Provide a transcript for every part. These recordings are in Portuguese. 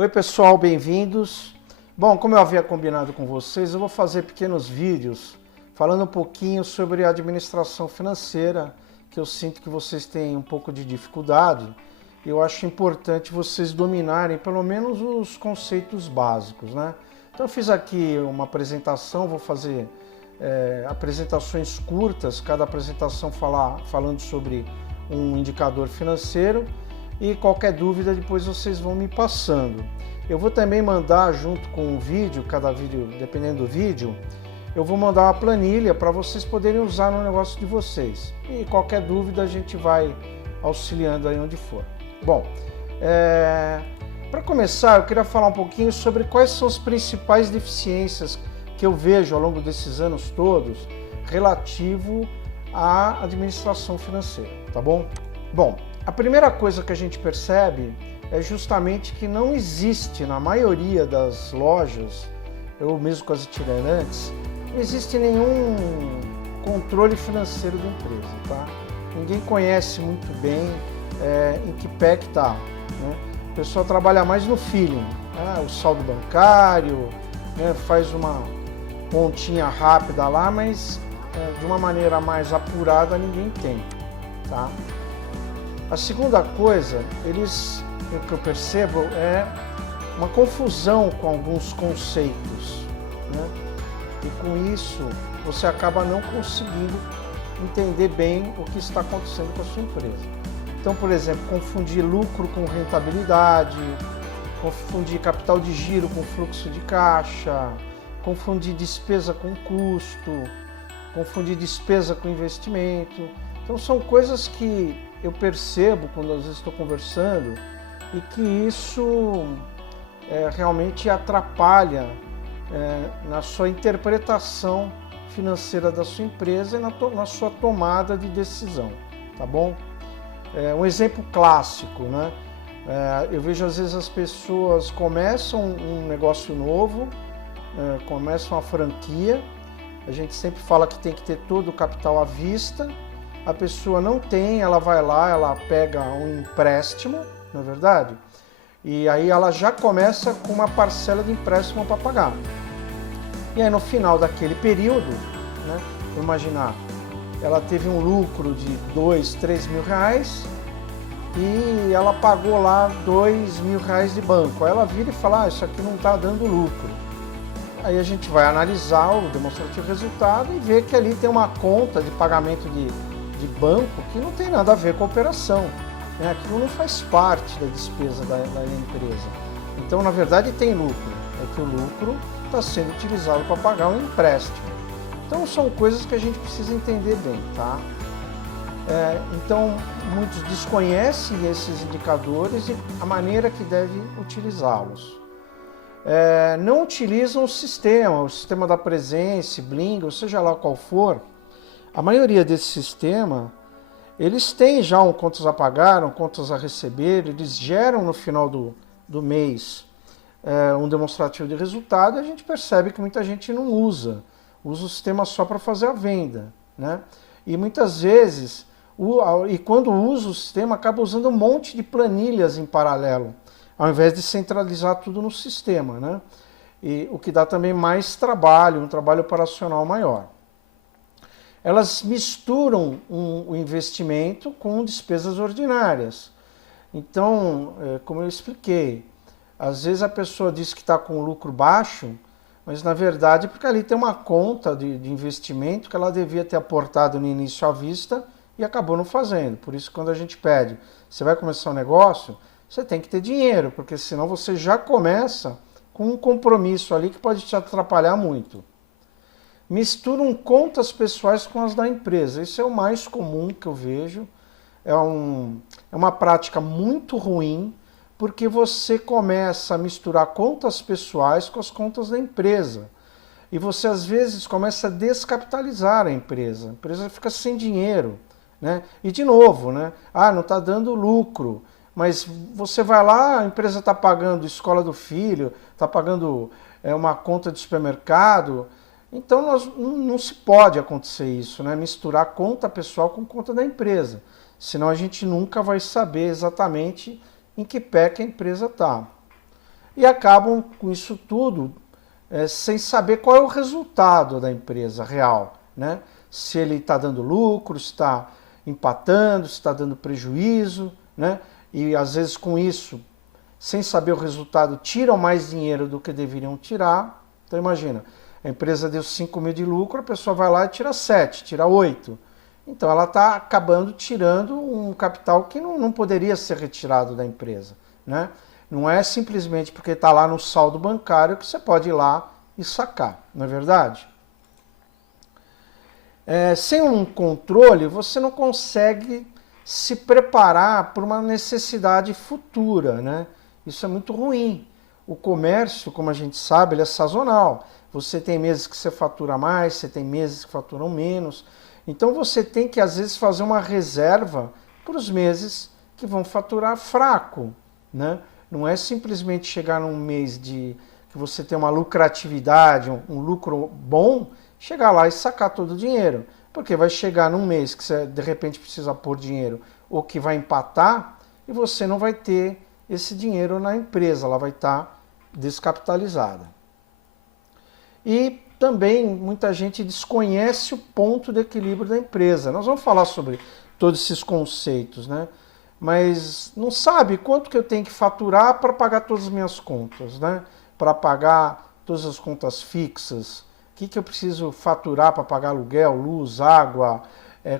Oi pessoal, bem-vindos. Bom, como eu havia combinado com vocês, eu vou fazer pequenos vídeos falando um pouquinho sobre a administração financeira, que eu sinto que vocês têm um pouco de dificuldade. Eu acho importante vocês dominarem pelo menos os conceitos básicos, né? Então eu fiz aqui uma apresentação, vou fazer apresentações curtas, cada apresentação falando sobre um indicador financeiro. E qualquer dúvida depois vocês vão me passando. Eu vou também mandar junto com o vídeo, cada vídeo, dependendo do vídeo, eu vou mandar uma planilha para vocês poderem usar no negócio de vocês. E qualquer dúvida a gente vai auxiliando aí onde for. Bom, para começar eu queria falar um pouquinho sobre quais são as principais deficiências que eu vejo ao longo desses anos todos relativo à administração financeira, tá bom? Bom, a primeira coisa que a gente percebe é justamente que não existe na maioria das lojas, ou mesmo com as itinerantes, não existe nenhum controle financeiro da empresa, tá? Ninguém conhece muito bem em que pé que está, né? O pessoal trabalha mais no feeling, né? O saldo bancário, né? Faz uma pontinha rápida lá, mas de uma maneira mais apurada ninguém tem, tá? A segunda coisa, o que eu percebo é uma confusão com alguns conceitos, né? E com isso você acaba não conseguindo entender bem o que está acontecendo com a sua empresa. Então, por exemplo, confundir lucro com rentabilidade, confundir capital de giro com fluxo de caixa, confundir despesa com custo, confundir despesa com investimento. Então são coisas que eu percebo quando às vezes estou conversando e que isso realmente atrapalha na sua interpretação financeira da sua empresa e na sua tomada de decisão, tá bom? Um exemplo clássico, né? Eu vejo às vezes as pessoas começam um negócio novo, começam a franquia, a gente sempre fala que tem que ter todo o capital à vista. A pessoa não tem, ela vai lá, ela pega um empréstimo, não é verdade? E aí ela já começa com uma parcela de empréstimo para pagar. E aí no final daquele período, né, vou imaginar, ela teve um lucro de 2, 3 mil reais e ela pagou lá 2 mil reais de banco. Aí ela vira e fala, isso aqui não está dando lucro. Aí a gente vai analisar o demonstrativo resultado e ver que ali tem uma conta de pagamento de banco que não tem nada a ver com a operação, né? Aquilo não faz parte da despesa da empresa. Então, na verdade, tem lucro, é que o lucro está sendo utilizado para pagar um empréstimo. Então, são coisas que a gente precisa entender bem, tá? Então, muitos desconhecem esses indicadores e a maneira que deve utilizá-los. Não utilizam o sistema da Presense, Bling, ou seja lá qual for. A maioria desse sistema, eles têm já um contas a pagar, um contas a receber, eles geram no final do mês um demonstrativo de resultado e a gente percebe que muita gente não usa o sistema só para fazer a venda, né? E muitas vezes, quando usa o sistema, acaba usando um monte de planilhas em paralelo, ao invés de centralizar tudo no sistema, né? E o que dá também mais trabalho, um trabalho operacional maior. Elas misturam o investimento com despesas ordinárias. Então, como eu expliquei, às vezes a pessoa diz que está com lucro baixo, mas na verdade porque ali tem uma conta de investimento que ela devia ter aportado no início à vista e acabou não fazendo. Por isso, quando a gente pede, você vai começar um negócio, você tem que ter dinheiro, porque senão você já começa com um compromisso ali que pode te atrapalhar muito. Misturam contas pessoais com as da empresa. Isso é o mais comum que eu vejo. É uma prática muito ruim, porque você começa a misturar contas pessoais com as contas da empresa. E você, às vezes, começa a descapitalizar a empresa. A empresa fica sem dinheiro, né? E, de novo, né? Não está dando lucro. Mas você vai lá, a empresa está pagando escola do filho, está pagando uma conta de supermercado. Então não se pode acontecer isso, né? Misturar conta pessoal com conta da empresa. Senão a gente nunca vai saber exatamente em que pé que a empresa está. e acabam com isso tudo sem saber qual é o resultado da empresa real, né? Se ele está dando lucro, se está empatando, se está dando prejuízo, né? E às vezes com isso, sem saber o resultado, tiram mais dinheiro do que deveriam tirar. Então imagina, a empresa deu 5 mil de lucro, a pessoa vai lá e tira 7, tira 8. Então ela está acabando tirando um capital que não poderia ser retirado da empresa, né? Não é simplesmente porque está lá no saldo bancário que você pode ir lá e sacar, não é verdade? Sem um controle, você não consegue se preparar para uma necessidade futura, né? Isso é muito ruim. O comércio, como a gente sabe, ele é sazonal. Você tem meses que você fatura mais, você tem meses que faturam menos. Então você tem que, às vezes, fazer uma reserva para os meses que vão faturar fraco, né? Não é simplesmente chegar num mês que você tem uma lucratividade, um lucro bom, chegar lá e sacar todo o dinheiro. Porque vai chegar num mês que você, de repente, precisa pôr dinheiro ou que vai empatar e você não vai ter esse dinheiro na empresa, ela vai estar descapitalizada. E também muita gente desconhece o ponto de equilíbrio da empresa. Nós vamos falar sobre todos esses conceitos, né? Mas não sabe quanto que eu tenho que faturar para pagar todas as minhas contas, né? Para pagar todas as contas fixas. O que eu preciso faturar para pagar aluguel, luz, água,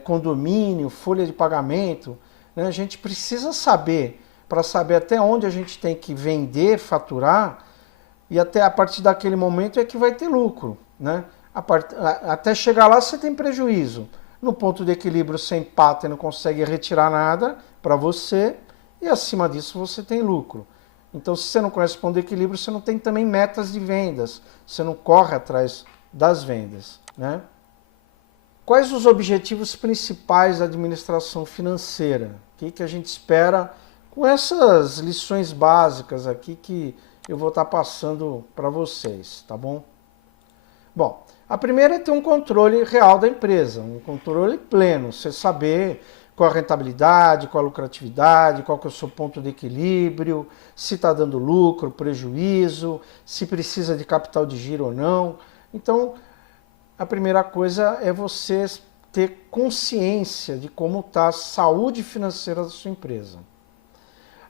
condomínio, folha de pagamento, né? A gente precisa saber, para saber até onde a gente tem que vender, faturar, e até a partir daquele momento é que vai ter lucro, né? Até chegar lá você tem prejuízo. No ponto de equilíbrio você empata e não consegue retirar nada para você, e acima disso você tem lucro. Então, se você não conhece o ponto de equilíbrio, você não tem também metas de vendas, você não corre atrás das vendas, né? Quais os objetivos principais da administração financeira? O que a gente espera com essas lições básicas aqui que eu vou estar passando para vocês, tá bom? Bom, a primeira é ter um controle real da empresa, um controle pleno, você saber qual a rentabilidade, qual a lucratividade, qual que é o seu ponto de equilíbrio, se está dando lucro, prejuízo, se precisa de capital de giro ou não. Então, a primeira coisa é você ter consciência de como está a saúde financeira da sua empresa.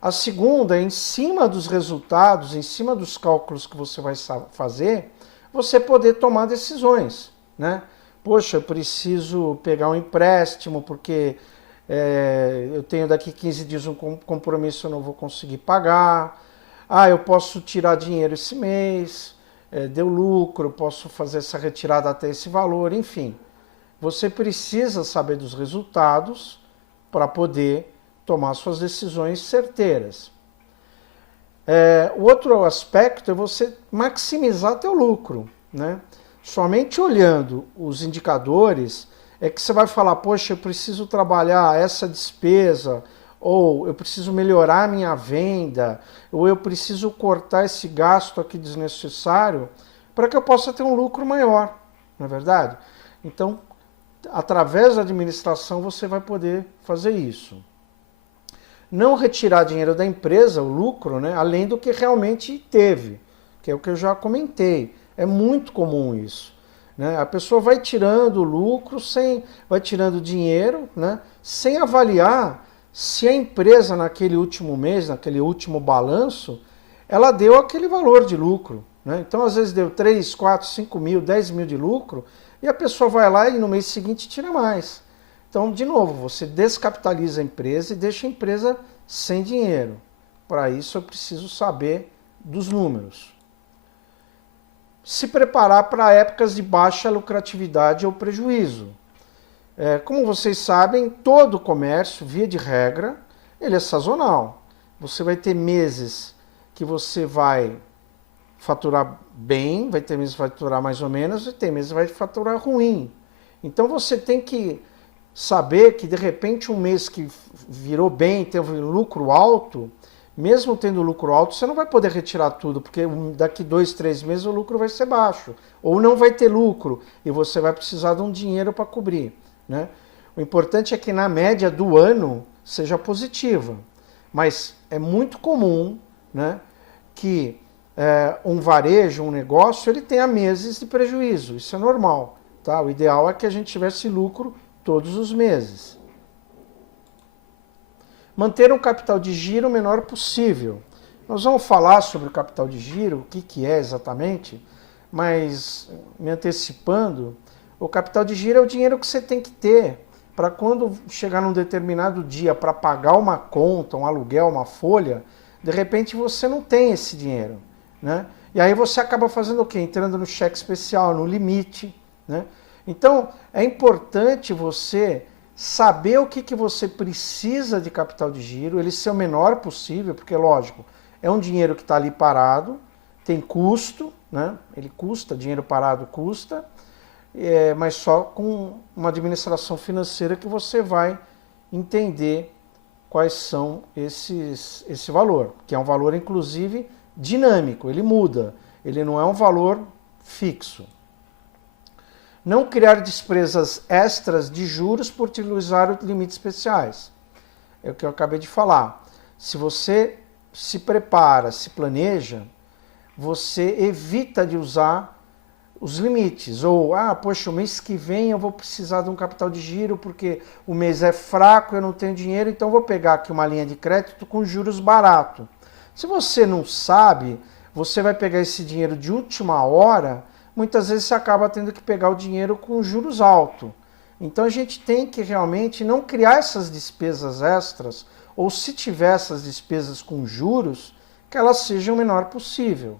A segunda é, em cima dos resultados, em cima dos cálculos que você vai fazer, você poder tomar decisões, né? Poxa, eu preciso pegar um empréstimo porque eu tenho daqui 15 dias um compromisso, eu não vou conseguir pagar. Eu posso tirar dinheiro esse mês, deu lucro, eu posso fazer essa retirada até esse valor, enfim. Você precisa saber dos resultados para poder tomar suas decisões certeiras. O outro aspecto é você maximizar teu lucro, né? Somente olhando os indicadores é que você vai falar, poxa, eu preciso trabalhar essa despesa, ou eu preciso melhorar a minha venda, ou eu preciso cortar esse gasto aqui desnecessário para que eu possa ter um lucro maior, não é verdade? Então, através da administração você vai poder fazer isso. Não retirar dinheiro da empresa, o lucro, né, além do que realmente teve, que é o que eu já comentei. É muito comum isso, né? A pessoa vai tirando lucro, vai tirando dinheiro, né, sem avaliar se a empresa naquele último mês, naquele último balanço, ela deu aquele valor de lucro, né? Então, às vezes deu 3, 4, 5 mil, 10 mil de lucro, e a pessoa vai lá e no mês seguinte tira mais. Então, de novo, você descapitaliza a empresa e deixa a empresa sem dinheiro. Para isso, eu preciso saber dos números. Se preparar para épocas de baixa lucratividade ou prejuízo. Como vocês sabem, todo comércio, via de regra, ele é sazonal. Você vai ter meses que você vai faturar bem, vai ter meses que vai faturar mais ou menos, e tem meses que vai faturar ruim. Então, você tem que saber que, de repente, um mês que virou bem, teve lucro alto, mesmo tendo lucro alto, você não vai poder retirar tudo, porque daqui 2, 3 meses o lucro vai ser baixo, ou não vai ter lucro, e você vai precisar de um dinheiro para cobrir, né? O importante é que na média do ano seja positiva, mas é muito comum, né, que um varejo, um negócio, ele tenha meses de prejuízo. Isso é normal. Tá? O ideal é que a gente tivesse lucro todos os meses. Manter um capital de giro o menor possível. Nós vamos falar sobre o capital de giro, o que é exatamente, mas me antecipando, o capital de giro é o dinheiro que você tem que ter para quando chegar num determinado dia para pagar uma conta, um aluguel, uma folha, de repente você não tem esse dinheiro, né? E aí você acaba fazendo o quê? Entrando no cheque especial, no limite, né? Então, é importante você saber o que você precisa de capital de giro, ele ser o menor possível, porque, lógico, é um dinheiro que está ali parado, tem custo, né? Ele custa, dinheiro parado custa, mas só com uma administração financeira que você vai entender quais são esse valor, que é um valor, inclusive, dinâmico, ele muda, ele não é um valor fixo. Não criar despesas extras de juros por utilizar os limites especiais. É o que eu acabei de falar. Se você se prepara, se planeja, você evita de usar os limites. Ou, poxa, o mês que vem eu vou precisar de um capital de giro porque o mês é fraco, eu não tenho dinheiro, então eu vou pegar aqui uma linha de crédito com juros barato. Se você não sabe, você vai pegar esse dinheiro de última hora, muitas vezes você acaba tendo que pegar o dinheiro com juros altos. Então a gente tem que realmente não criar essas despesas extras, ou se tiver essas despesas com juros, que elas sejam o menor possível.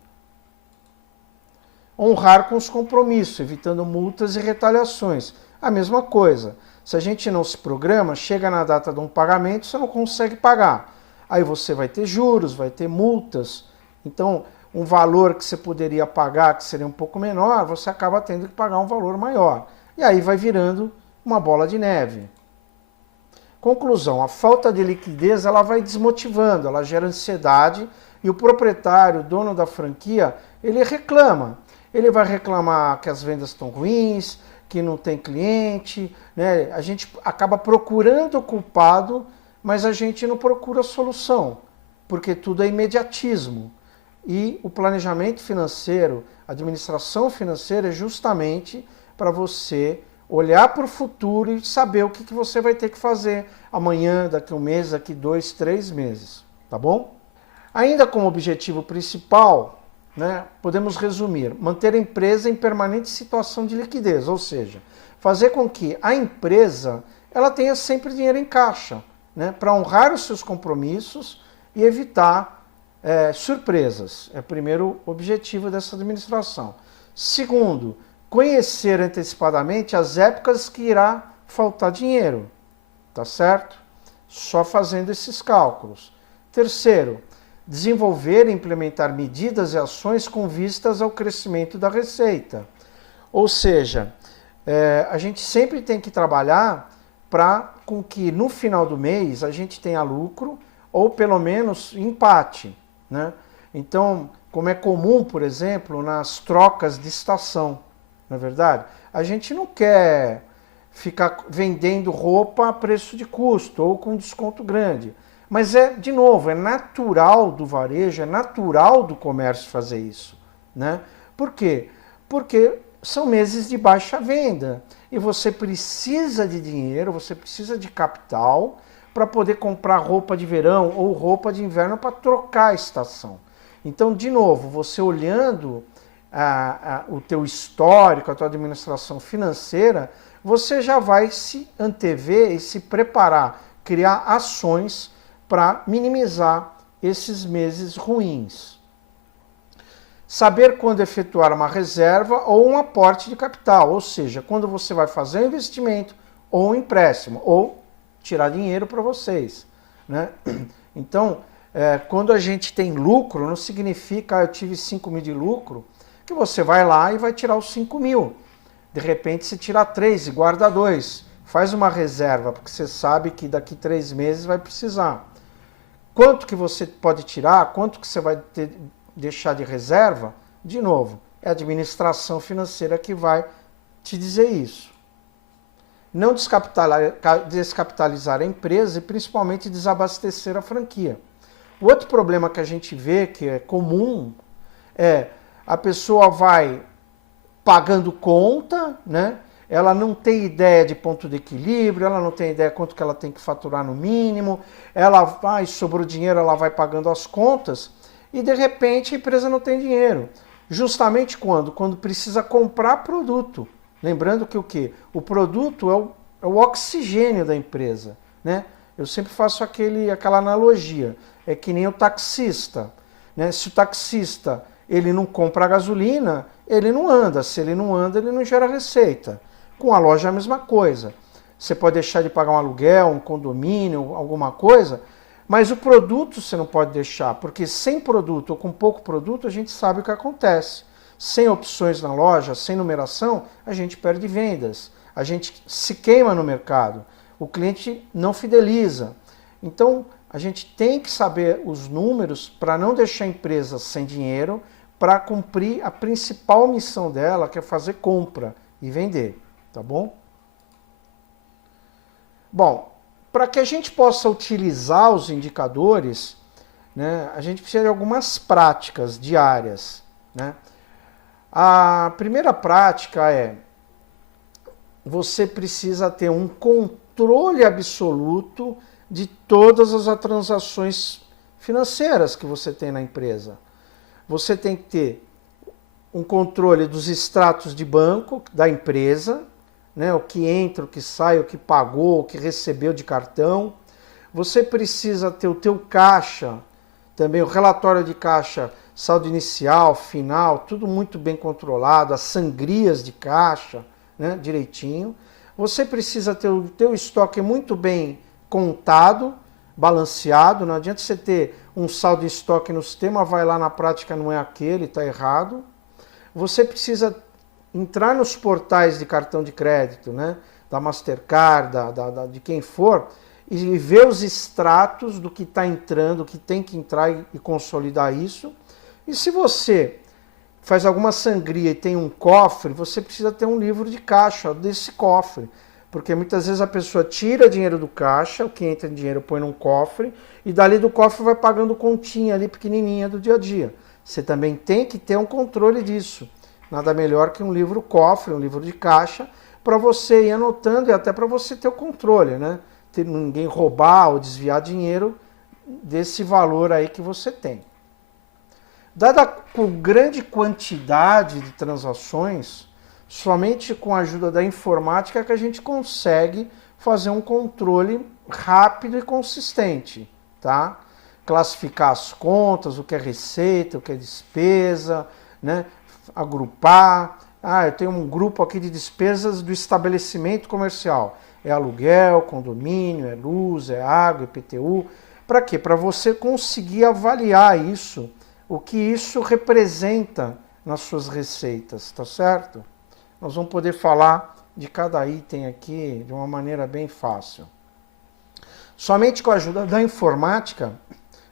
Honrar com os compromissos, evitando multas e retaliações. A mesma coisa, se a gente não se programa, chega na data de um pagamento, você não consegue pagar. Aí você vai ter juros, vai ter multas. Então, um valor que você poderia pagar, que seria um pouco menor, você acaba tendo que pagar um valor maior. E aí vai virando uma bola de neve. Conclusão, a falta de liquidez ela vai desmotivando, ela gera ansiedade e o proprietário, o dono da franquia, ele reclama. Ele vai reclamar que as vendas estão ruins, que não tem cliente, né? A gente acaba procurando o culpado, mas a gente não procura a solução, porque tudo é imediatismo. E o planejamento financeiro, a administração financeira é justamente para você olhar para o futuro e saber o que você vai ter que fazer amanhã, daqui a um mês, daqui 2, 3 meses, tá bom? Ainda como objetivo principal, né, podemos resumir, manter a empresa em permanente situação de liquidez, ou seja, fazer com que a empresa ela tenha sempre dinheiro em caixa, né, para honrar os seus compromissos e evitar surpresas. É o primeiro objetivo dessa administração. Segundo, conhecer antecipadamente as épocas que irá faltar dinheiro, tá certo? Só fazendo esses cálculos. Terceiro, desenvolver e implementar medidas e ações com vistas ao crescimento da receita. Ou seja, a gente sempre tem que trabalhar para com que no final do mês a gente tenha lucro ou pelo menos empate, né? Então, como é comum, por exemplo, nas trocas de estação, não é verdade? A gente não quer ficar vendendo roupa a preço de custo ou com desconto grande. Mas de novo, é natural do varejo, é natural do comércio fazer isso, né? Por quê? Porque são meses de baixa venda e você precisa de dinheiro, você precisa de capital para poder comprar roupa de verão ou roupa de inverno para trocar a estação. Então, de novo, você olhando o teu histórico, a tua administração financeira, você já vai se antever e se preparar, criar ações para minimizar esses meses ruins. Saber quando efetuar uma reserva ou um aporte de capital, ou seja, quando você vai fazer um investimento ou um empréstimo, ou tirar dinheiro para vocês, né? Então, quando a gente tem lucro, não significa eu tive 5 mil de lucro, que você vai lá e vai tirar os 5 mil. De repente você tira 3 e guarda 2. Faz uma reserva, porque você sabe que daqui 3 meses vai precisar. Quanto que você pode tirar, quanto que você vai deixar de reserva, de novo, é a administração financeira que vai te dizer isso. Não descapitalizar a empresa e principalmente desabastecer a franquia. O outro problema que a gente vê, que é comum, A pessoa vai pagando conta, né? Ela não tem ideia de ponto de equilíbrio, ela não tem ideia quanto que ela tem que faturar no mínimo, ela vai, sobrou dinheiro, ela vai pagando as contas e de repente a empresa não tem dinheiro. Justamente quando? Quando precisa comprar produto. Lembrando que o quê? O produto é o oxigênio da empresa, né? Eu sempre faço aquela analogia, é que nem o taxista, né? Se o taxista ele não compra gasolina, ele não anda. Se ele não anda, ele não gera receita. Com a loja é a mesma coisa. Você pode deixar de pagar um aluguel, um condomínio, alguma coisa, mas o produto você não pode deixar, porque sem produto ou com pouco produto a gente sabe o que acontece. Sem opções na loja, sem numeração, a gente perde vendas. A gente se queima no mercado. O cliente não fideliza. Então, a gente tem que saber os números para não deixar a empresa sem dinheiro, para cumprir a principal missão dela, que é fazer compra e vender, tá bom? Bom, para que a gente possa utilizar os indicadores, né, a gente precisa de algumas práticas diárias, né? A primeira prática é: você precisa ter um controle absoluto de todas as transações financeiras que você tem na empresa. Você tem que ter um controle dos extratos de banco da empresa, né, o que entra, o que sai, o que pagou, o que recebeu de cartão. Você precisa ter o teu caixa, também o relatório de caixa, saldo inicial, final, tudo muito bem controlado, as sangrias de caixa, né, direitinho. Você precisa ter o teu estoque muito bem contado, balanceado. Não adianta você ter um saldo em estoque no sistema, vai lá na prática não é aquele, está errado. Você precisa entrar nos portais de cartão de crédito, né, da Mastercard, de quem for, e ver os extratos do que está entrando, o que tem que entrar e consolidar isso. E se você faz alguma sangria e tem um cofre, você precisa ter um livro de caixa desse cofre. Porque muitas vezes a pessoa tira dinheiro do caixa, o que entra em dinheiro põe num cofre, e dali do cofre vai pagando continha ali pequenininha do dia a dia. Você também tem que ter um controle disso. Nada melhor que um livro cofre, um livro de caixa, para você ir anotando e até para você ter o controle, né? Ter ninguém roubar ou desviar dinheiro desse valor aí que você tem. Dada a grande quantidade de transações, somente com a ajuda da informática que a gente consegue fazer um controle rápido e consistente, tá? Classificar as contas, o que é receita, o que é despesa, né? Agrupar. Eu tenho um grupo aqui de despesas do estabelecimento comercial. É aluguel, condomínio, é luz, é água, IPTU. Para quê? Para você conseguir avaliar isso, o que isso representa nas suas receitas, tá certo? Nós vamos poder falar de cada item aqui de uma maneira bem fácil. Somente com a ajuda da informática,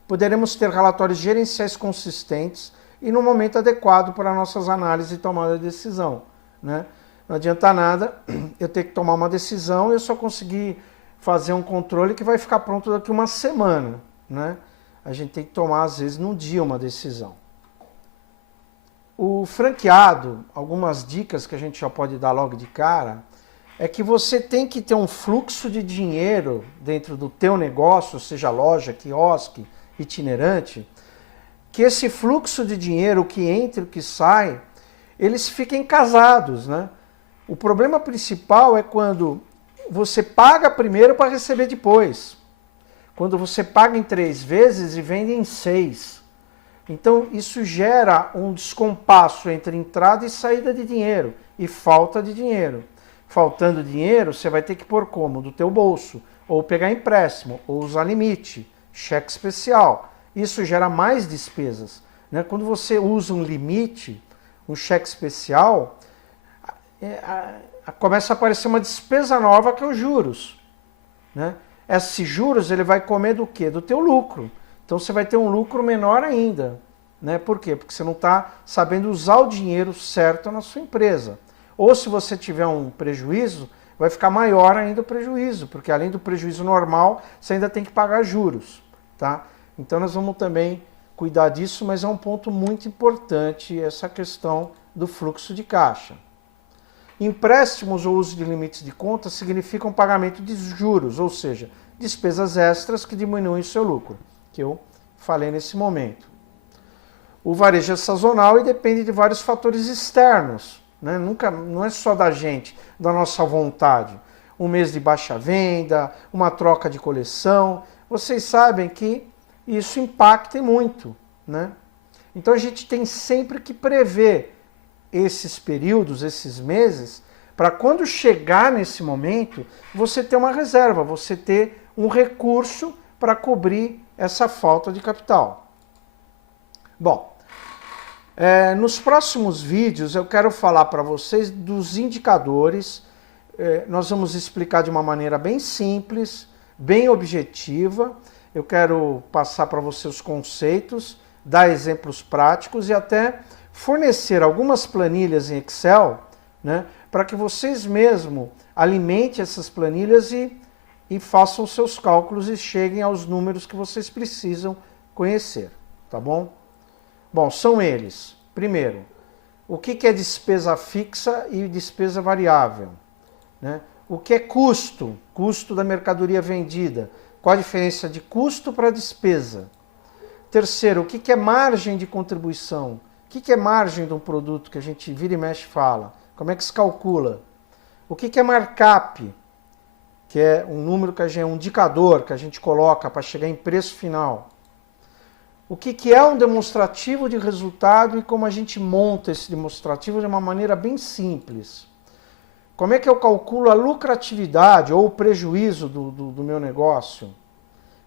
poderemos ter relatórios gerenciais consistentes e no momento adequado para nossas análises e tomada de decisão, né? Não adianta nada eu ter que tomar uma decisão e eu só conseguir fazer um controle que vai ficar pronto daqui uma semana, né? A gente tem que tomar, às vezes, num dia uma decisão. O franqueado, algumas dicas que a gente já pode dar logo de cara, é que você tem que ter um fluxo de dinheiro dentro do teu negócio, seja loja, quiosque, itinerante, que esse fluxo de dinheiro, o que entra e o que sai, eles fiquem casados, né? O problema principal é quando você paga primeiro para receber depois. Quando você paga em 3 vezes e vende em 6. Então, isso gera um descompasso entre entrada e saída de dinheiro e falta de dinheiro. Faltando dinheiro, você vai ter que pôr como? Do teu bolso, ou pegar empréstimo, ou usar limite, cheque especial. Isso gera mais despesas, né? Quando você usa um limite, um cheque especial, começa a aparecer uma despesa nova que é os juros, né? Esses juros ele vai comer do quê? Do teu lucro. Então você vai ter um lucro menor ainda, né? Por quê? Porque você não está sabendo usar o dinheiro certo na sua empresa. Ou se você tiver um prejuízo, vai ficar maior ainda o prejuízo, porque além do prejuízo normal, você ainda tem que pagar juros, tá? Então nós vamos também cuidar disso, mas é um ponto muito importante essa questão do fluxo de caixa. Empréstimos ou uso de limites de conta significam pagamento de juros, ou seja, despesas extras que diminuem o seu lucro, que eu falei nesse momento. O varejo é sazonal e depende de vários fatores externos, né? Não é só da gente, da nossa vontade. Um mês de baixa venda, uma troca de coleção, vocês sabem que isso impacta muito, né? Então a gente tem sempre que prever esses períodos, esses meses, para quando chegar nesse momento, você ter uma reserva, você ter um recurso para cobrir essa falta de capital. Bom, nos próximos vídeos eu quero falar para vocês dos indicadores. Nós vamos explicar de uma maneira bem simples, bem objetiva. Eu quero passar para você os conceitos, dar exemplos práticos e até fornecer algumas planilhas em Excel, né, para que vocês mesmo alimentem essas planilhas e façam seus cálculos e cheguem aos números que vocês precisam conhecer, tá bom? Bom, são eles. Primeiro, o que é despesa fixa e despesa variável, né? O que é custo? Custo da mercadoria vendida. Qual a diferença de custo para despesa? Terceiro, o que é margem de contribuição? O que é margem de um produto que a gente vira e mexe e fala? Como é que se calcula? O que é markup? Que é um número que é um indicador que a gente coloca para chegar em preço final. O que é um demonstrativo de resultado e como a gente monta esse demonstrativo de uma maneira bem simples. Como é que eu calculo a lucratividade ou o prejuízo do meu negócio?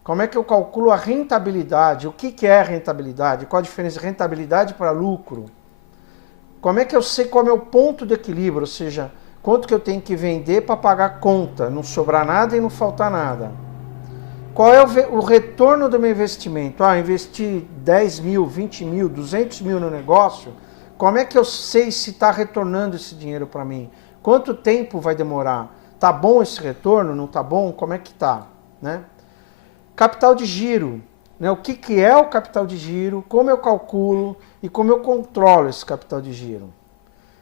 Como é que eu calculo a rentabilidade? O que é rentabilidade? Qual a diferença de rentabilidade para lucro? Como é que eu sei qual é o ponto de equilíbrio? Ou seja, quanto que eu tenho que vender para pagar a conta, não sobrar nada e não faltar nada? Qual é o retorno do meu investimento? Investi 10 mil, 20 mil, 200 mil no negócio. Como é que eu sei se está retornando esse dinheiro para mim? Quanto tempo vai demorar? Tá bom esse retorno? Não tá bom? Como é que tá? Né? Capital de giro. Né? O que é o capital de giro? Como eu calculo e como eu controlo esse capital de giro?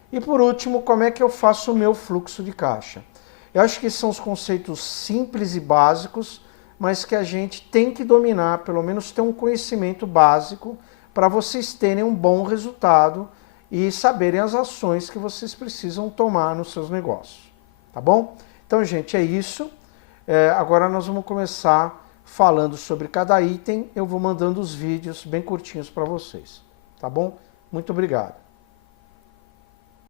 E por último, como é que eu faço o meu fluxo de caixa? Eu acho que esses são os conceitos simples e básicos, mas que a gente tem que dominar, pelo menos ter um conhecimento básico para vocês terem um bom resultado e saberem as ações que vocês precisam tomar nos seus negócios. Tá bom? Então, gente, é isso. Agora nós vamos começar falando sobre cada item. Eu vou mandando os vídeos bem curtinhos para vocês. Tá bom? Muito obrigado.